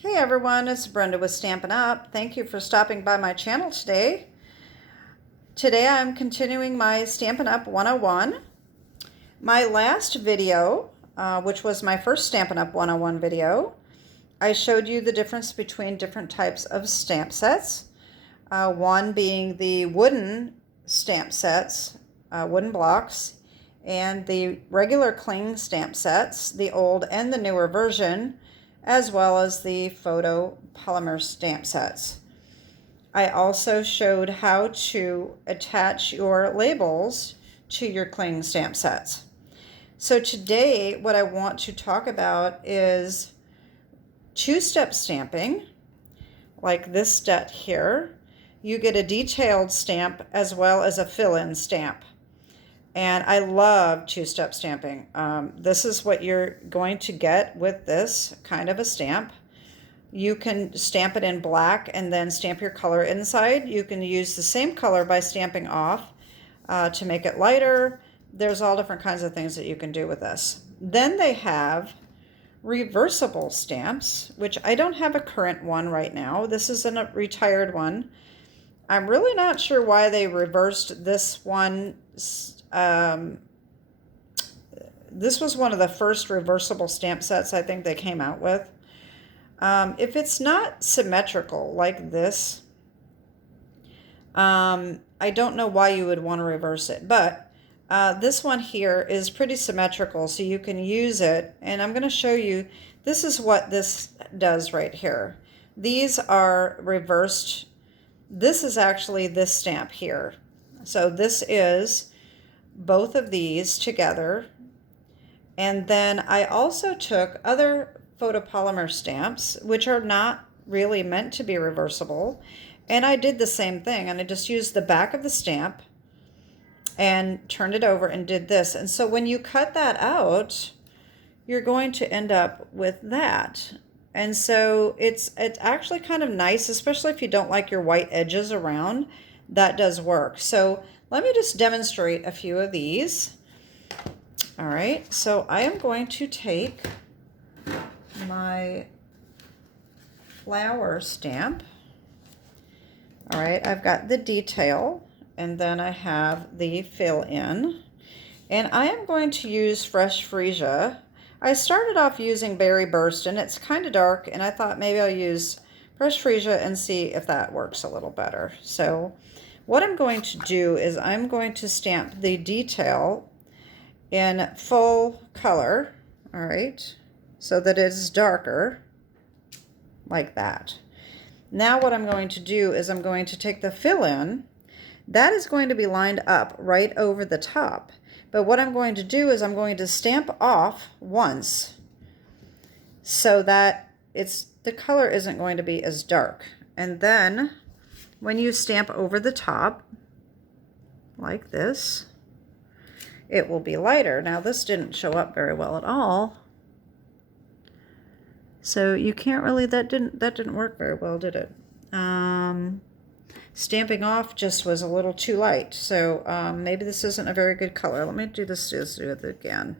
Hey everyone, it's Brenda with Stampin' Up. Thank you for stopping by my channel today. Today I'm continuing my Stampin' Up 101. My last video, which was my first Stampin' Up 101 video, I showed you the difference between different types of stamp sets. One being the wooden stamp sets, wooden blocks, and the regular cling stamp sets, the old and the newer version, as well as the photopolymer stamp sets. I also showed how to attach your labels to your cling stamp sets. So today what I want to talk about is two-step stamping, like this step here. You get a detailed stamp as well as a fill-in stamp. And I love two-step stamping. This is what you're going to get with this kind of a stamp. You can stamp it in black and then stamp your color inside. You can use the same color by stamping off to make it lighter. There's all different kinds of things that you can do with this. Then they have reversible stamps, which I don't have a current one right now. This is a retired one. I'm really not sure why they reversed this one. This was one of the first reversible stamp sets I think they came out with. If it's not symmetrical like this, I don't know why you would want to reverse it, but this one here is pretty symmetrical, so you can use it. And I'm going to show you, this is what this does right here. These are reversed. This is actually this stamp here. So this is both of these together. And then I also took other photopolymer stamps, which are not really meant to be reversible, and I did the same thing, and I just used the back of the stamp and turned it over and did this. And so when you cut that out, you're going to end up with that. And so it's actually kind of nice, especially if you don't like your white edges around. That does work. So let me just demonstrate a few of these. All right, so I am going to take my flower stamp. All right, I've got the detail, and then I have the fill in, and I am going to use Fresh Freesia. I started off using Berry Burst, and it's kind of dark, and I thought maybe I'll use Fresh Freesia and see if that works a little better. So what I'm going to do is I'm going to stamp the detail in full color, all right, so that it's darker, like that. Now what I'm going to do is I'm going to take the fill-in. That is going to be lined up right over the top. But what I'm going to do is I'm going to stamp off once so that the color isn't going to be as dark. And then when you stamp over the top, like this, it will be lighter. Now this didn't show up very well at all. So you can't really, that didn't work very well, did it? Stamping off just was a little too light. So maybe this isn't a very good color. Let me do this, just do it again.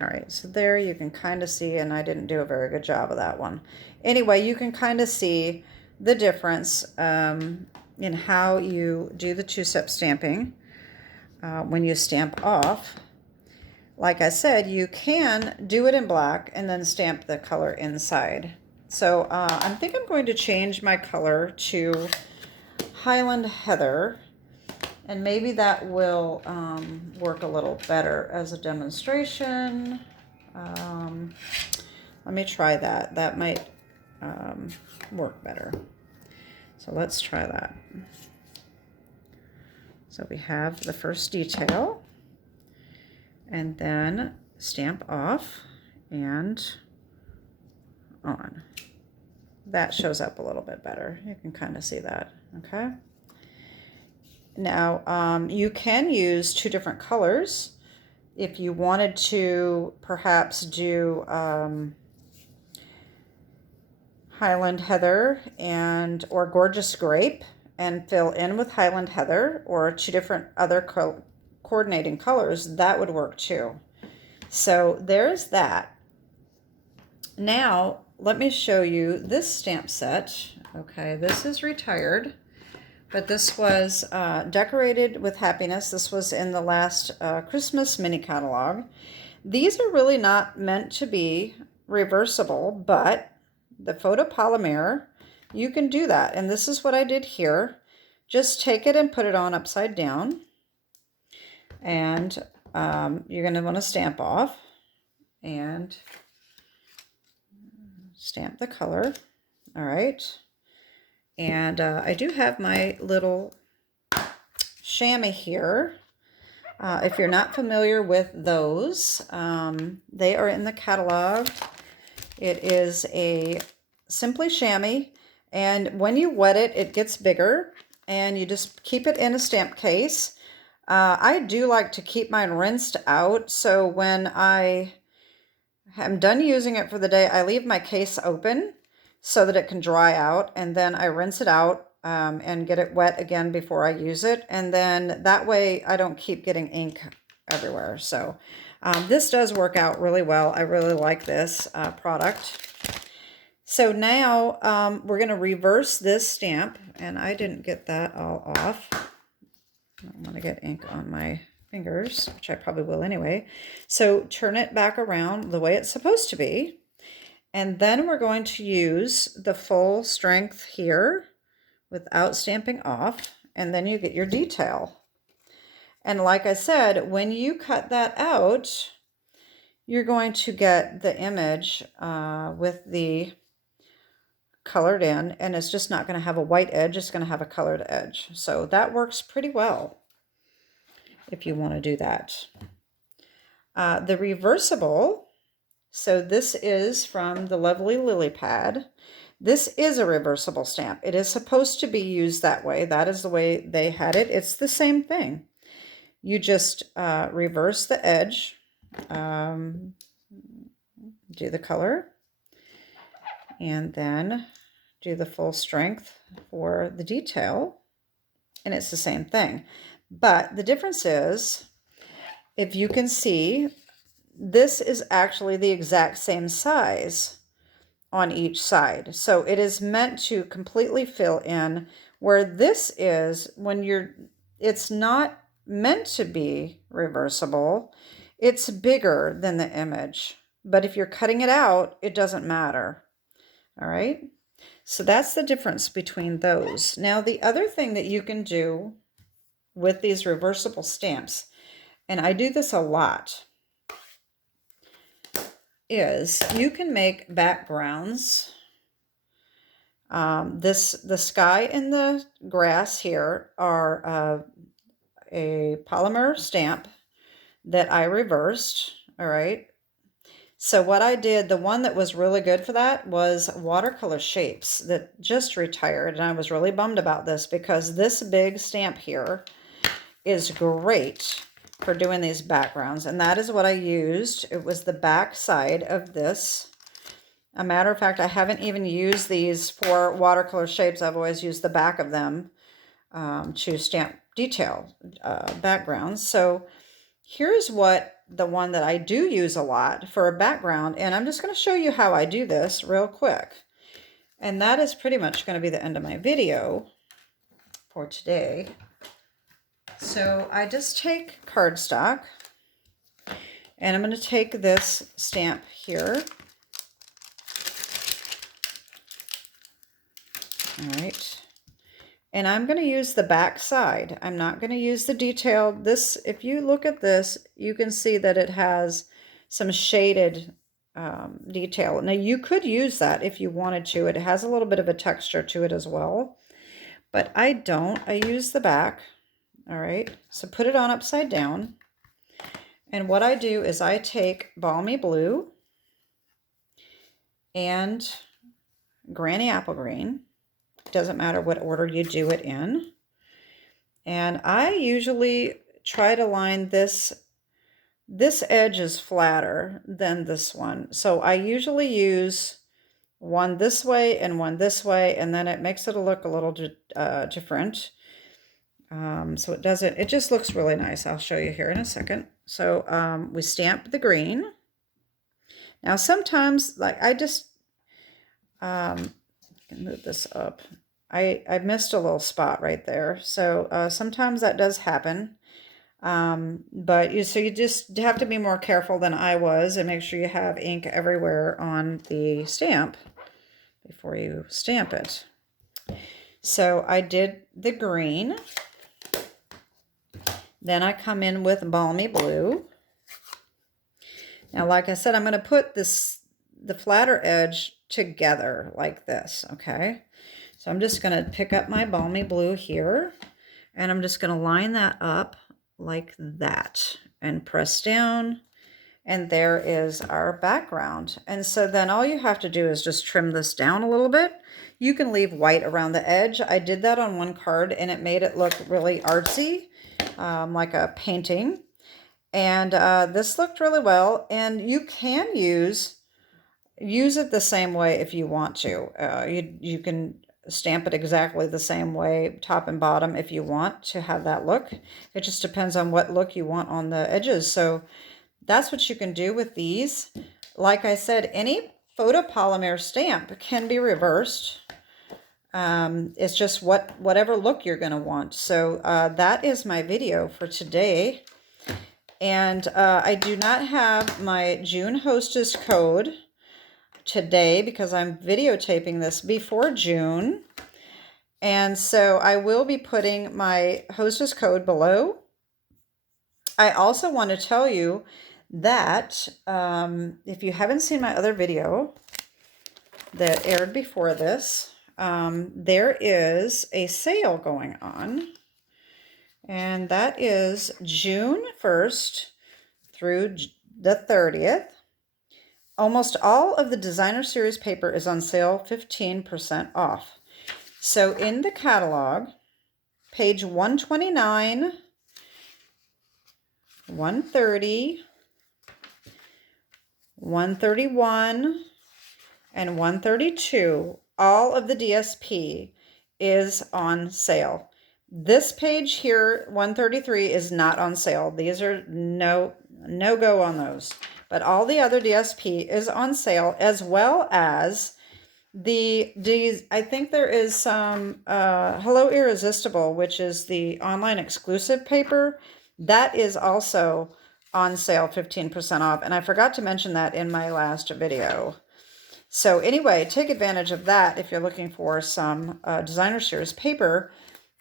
All right, so there you can kind of see, and I didn't do a very good job of that one. Anyway, you can kind of see the difference in how you do the two-step stamping when you stamp off. Like I said, you can do it in black and then stamp the color inside. So I think I'm going to change my color to Highland Heather, and maybe that will work a little better as a demonstration. Let me try that. That might work better. So let's try that. So we have the first detail, and then stamp off and on. That shows up a little bit better. You can kind of see that, okay? Now, you can use two different colors. If you wanted to perhaps do Highland Heather or Gorgeous Grape and fill in with Highland Heather, or two different other coordinating colors, that would work too. So there's that. Now, let me show you this stamp set. Okay, this is retired, but this was decorated with happiness. This was in the last Christmas mini catalog. These are really not meant to be reversible, but the photopolymer, you can do that. And this is what I did here. Just take it and put it on upside down. And you're going to want to stamp off and stamp the color. All right. And I do have my little chamois here. If you're not familiar with those, they are in the catalog. It is a simply chamois, and when you wet it, it gets bigger, and you just keep it in a stamp case. I do like to keep mine rinsed out, so when I am done using it for the day, I leave my case open so that it can dry out, and then I rinse it out and get it wet again before I use it, and then that way I don't keep getting ink everywhere. So this does work out really well. I really like this product. So now we're going to reverse this stamp, and I didn't get that all off. I'm going to get ink on my fingers, which I probably will anyway. So turn it back around the way it's supposed to be. And then we're going to use the full strength here without stamping off, and then you get your detail. And like I said, when you cut that out, you're going to get the image with the colored in, and it's just not going to have a white edge, it's going to have a colored edge. So that works pretty well if you want to do that. The reversible, so this is from the lovely Lily Pad. This is a reversible stamp. It is supposed to be used that way. That is the way they had it. It's the same thing. You just reverse the edge, do the color, and then do the full strength for the detail, and it's the same thing. But the difference is, if you can see, this is actually the exact same size on each side. So it is meant to completely fill in, where this is, it's not meant to be reversible. It's bigger than the image, but if you're cutting it out, it doesn't matter. All right. So that's the difference between those. Now, the other thing that you can do with these reversible stamps, and I do this a lot, is you can make backgrounds. The sky and the grass here are a polymer stamp that I reversed. All right. So what I did, the one that was really good for that was watercolor shapes that just retired. And I was really bummed about this because this big stamp here is great for doing these backgrounds. And that is what I used. It was the back side of this. A matter of fact, I haven't even used these for watercolor shapes. I've always used the back of them to stamp detail backgrounds. So here's what the one that I do use a lot for a background, and I'm just going to show you how I do this real quick. And that is pretty much going to be the end of my video for today. So I just take cardstock, and I'm going to take this stamp here. All right. And I'm going to use the back side. I'm not going to use the detail. This, if you look at this, you can see that it has some shaded detail. Now, you could use that if you wanted to. It has a little bit of a texture to it as well. But I don't. I use the back. All right. So put it on upside down. And what I do is I take Balmy Blue and Granny Apple Green. Doesn't matter what order you do it in. And I usually try to line this edge is flatter than this one. So I usually use one this way and one this way, and then it makes it look a little different. So it just looks really nice. I'll show you here in a second. So we stamp the green. Now sometimes, like I just, I can move this up. I missed a little spot right there. So sometimes that does happen. So you just have to be more careful than I was and make sure you have ink everywhere on the stamp before you stamp it. So I did the green. Then I come in with balmy blue. Now, like I said, I'm going to put the flatter edge together like this, okay? So I'm just going to pick up my balmy blue here, and I'm just going to line that up like that and press down, and there is our background. And so then all you have to do is just trim this down a little bit. You can leave white around the edge. I did that on one card, and it made it look really artsy, like a painting. And this looked really well, and you can use it the same way if you want to. You can stamp it exactly the same way, top and bottom, if you want to have that look. It just depends on what look you want on the edges. So that's what you can do with these. Like I said, any photopolymer stamp can be reversed. It's just whatever look you're going to want. So that is my video for today. And I do not have my June Hostess code today because I'm videotaping this before June. And so I will be putting my Hostess code below. I also want to tell you that if you haven't seen my other video that aired before this, there is a sale going on. And that is June 1st through the 30th. Almost all of the designer series paper is on sale, 15% off. So in the catalog, page 129, 130, 131, and 132, all of the DSP is on sale. This page here, 133, is not on sale. These are no go on those. But all the other DSP is on sale, as well as I think there is some Hello Irresistible, which is the online exclusive paper. That is also on sale, 15% off. And I forgot to mention that in my last video. So anyway, take advantage of that if you're looking for some designer series paper.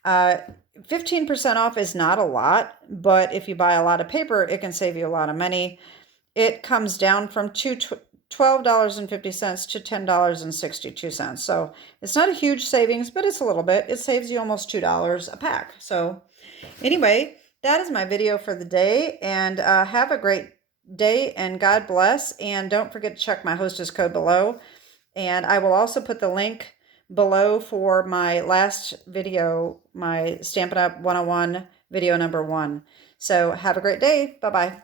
15% off is not a lot, but if you buy a lot of paper, it can save you a lot of money. It comes down from $12.50 to $10.62. So it's not a huge savings, but it's a little bit. It saves you almost $2 a pack. So anyway, that is my video for the day, and have a great day and God bless. And don't forget to check my Hostess code below. And I will also put the link below for my last video, my Stampin' Up! 101 video number 1. So have a great day. Bye-bye.